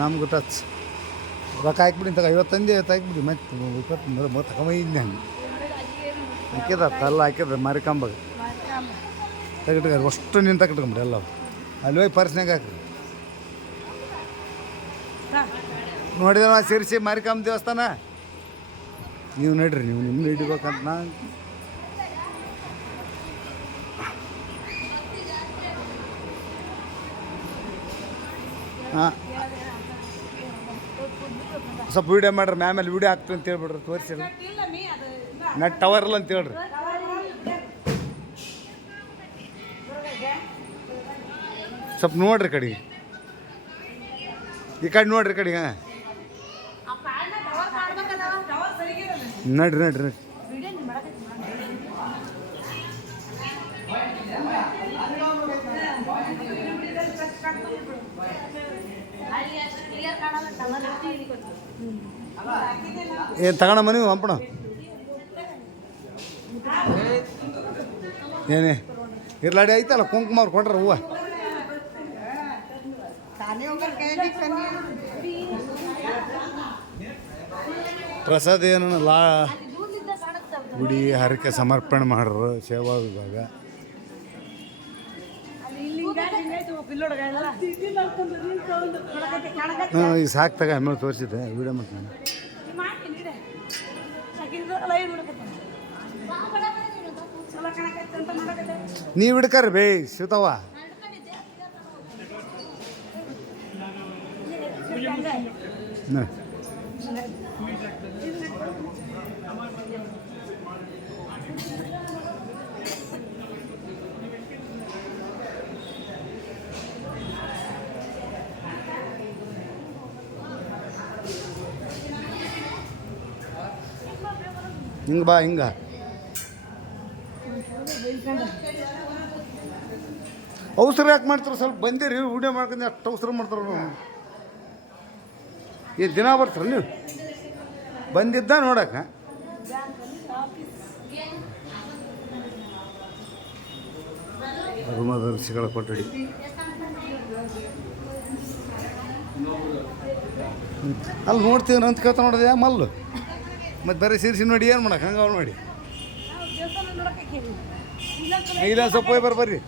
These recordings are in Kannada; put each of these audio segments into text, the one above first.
ನಮ್ಗೆ ಟಚ್ ರೊಕ್ಕ ಹಾಕ್ಬಿಡಿ ತಗ ಐವತ್ತು ಹಾಕ್ಬಿಡಿ. ಮತ್ತೆ ಇಪ್ಪತ್ತು ಮೂವತ್ತು ತಗೊಂಬೈದ್ನಿ ಹಂಗೆ ಹಾಕಿದ ತಲ್ಲ ಹಾಕಿದ ಮಾರಿಕಂಬಾಗ. ತೆಗಿಟ್ಕ ಅಷ್ಟು ನೀನು ತಗಿಟ್ಕೊಂಬಿಡಿ ಎಲ್ಲ. ಅಲ್ಲಿ ಹೋಗಿ ಪರ್ಸ್ನಾಗ ಹಾಕ್ರಿ. ನೋಡಿದ ಸೇರಿಸಿ ಮಾರಿಕಾಂಬ ದೇವಸ್ಥಾನ? ನೀವು ನಡ್ರಿ, ನೀವು ನಿಮ್ಮ ಹಿಡಿಬೇಕಂತ ನಾ ಹಾಂ. ಸ್ವಲ್ಪ ವೀಡಿಯೋ ಮಾಡ್ರಿ ಮ್ಯಾಮೇಲೆ ವೀಡಿಯೋ ಹಾಕ್ತೀವಿ ಅಂತ ಹೇಳ್ಬಿಡ್ರಿ ತೋರಿಸಿಲ್ಲ ನೆಟ್ ಟವರ್ ಇಲ್ಲ ಅಂತ ಹೇಳ್ರಿ. ಸ್ವಲ್ಪ ನೋಡ್ರಿ ಕಡೆಗೆ ಈ ಕಡೆ ನೋಡ್ರಿ ಕಡೆಗೆ ನಡ್ರಿ ನಡ್ರಿ ನಡ್ರಿ. ಏನು ತಗೋಣಮ್ಮ ನೀವು ಹಂಪಣ. ಏನೇ ಇರ್ಲಾಡಿ ಐತಲ್ಲ ಕುಂಕುಮ ಅವ್ರು ಕೊಟ್ರ ಹೂವು. ಪ್ರಸಾದ ಏನು ಲಾ ಗುಡಿ ಹರಕೆ ಸಮರ್ಪಣೆ ಮಾಡ್ರು ಸೇವಾ ವಿಭಾಗ. ಹಾಂ ಈಗ ಸಾಕು ತಗ ಆಮೇಲೆ ತೋರಿಸಿದ್ದೆ ವಿಡಿಯೋ ಮಾಡ್ತೀನಿ ನೀವು ಹಿಡ್ಕರ್ ಬೇ ಶಿವತವ್ವ ನ. ಹಿಂಗೆ ಬಾ, ಹಿಂಗೆ. ಅವಸರ ಯಾಕೆ ಮಾಡ್ತಾರೆ? ಸ್ವಲ್ಪ ಬಂದಿರಿ, ವಿಡಿಯೋ ಮಾಡ್ಕೊಂಡು ಅಷ್ಟು ಅವಸರ ಮಾಡ್ತಾರೆ ಈ ದಿನ ಬರ್ತಾರೆ ನೀವು. ಬಂದಿದ್ದ ನೋಡಕ್ಕೆ. ಧರ್ಮದರ್ಶಿಗಳ ಕೊಠಡಿ. ಅಲ್ಲಿ ನೋಡ್ತೀವಿ ಅಂತ ಕೇಳ್ತಾ ನೋಡಿದೆ ಮಲ್ಲು. ಮತ್ತು ಬರೀ ಸೀರ್ಸಿ ನೋಡಿ ಏನು ಮಾಡಕ್ಕೆ ಹಂಗೆ ಅವ್ರು ಮಾಡಿ. ಇಲ್ಲ ಸ್ವಲ್ಪ ಹೋಗಿ ಬರ್ ಬರ್ರಿ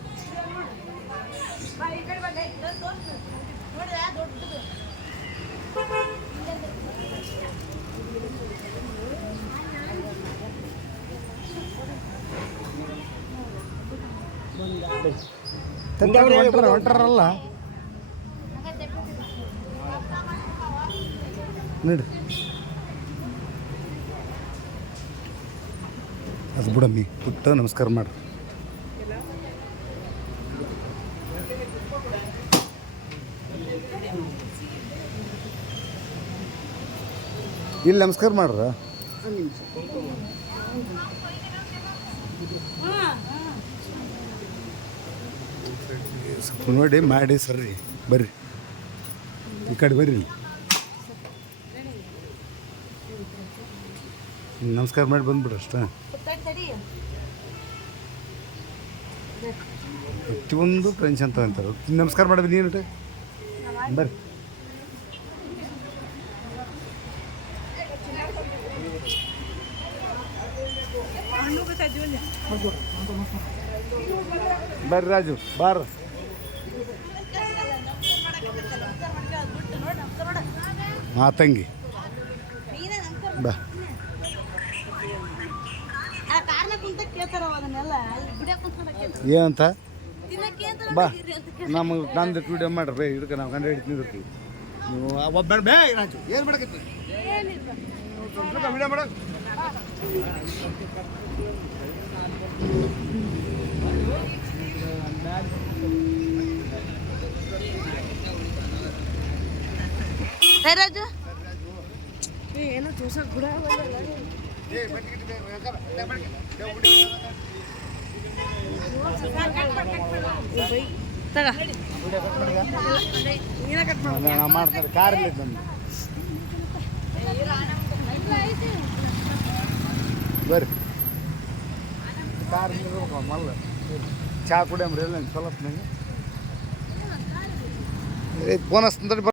ಹೊಂಟಾರ ಹೊಂಟಾರಲ್ಲ. ನೋಡಿ. ಅದು ಬಿಡಮ್ಮಿ. ಪುಟ್ಟ ನಮಸ್ಕಾರ ಮಾಡ್ರಿ. ಇಲ್ಲಿ ನಮಸ್ಕಾರ ಮಾಡ್ರ? ನೋಡಿ ಮಾಡಿ ಸರ್ರಿ ಬರ್ರಿ. ಈ ಕಡೆ ಬರ್ರಿ ನಮಸ್ಕಾರ ಮಾಡಿ ಬಂದ್ಬಿಡ್ರಿ ಅಷ್ಟೇ. ಪ್ರತಿಯೊಂದು ಫ್ರೆಂಡ್ಸ್ ಅಂತ ಅಂತಾರೆ. ನಮಸ್ಕಾರ ಮಾಡಿದ್ವಿ ನೀನು ಬರ್ರಿ. ಬರ್ರಿ ರಾಜು, ಬಾರ. ಹಾಂ, ತಂಗಿ. ಬಾ. ಏನಂತ? ಬಾ. ನಮಗೆ ನಂದು ವಿಡಿಯೋ ಮಾಡ್ರಿ. ಬೇ ಇದಕ್ಕೆ ನಾವು ಕಂಡು ಹಿಡಿದು ನಿಂದಿರ್ತೀವಿ. ನೀವು ಒಬ್ಬ ಬೇ ರಾಜು ಏನು ಮಾಡಕತ್ತಿ? ವಿಡಿಯೋ ಮಾಡ. ರಾಜು. ಏನೋ ತೋರ್ಸಕ್ ಕೂಡ ಮಾಡ್ತಾರೆ ಕಾರಲ್ಲಿ ಬಂದು. ಬರ್ರಿ. ಕಾರ್ ಮಲ್ಲ. ಚಾ ಕುಡಿಯಂಬ್ರಿ ಎಲ್ಲ ಚಲೋ ನಂಗೆ. ಬೋನಸ್ ಹಚ್ತಂದ್ರೆ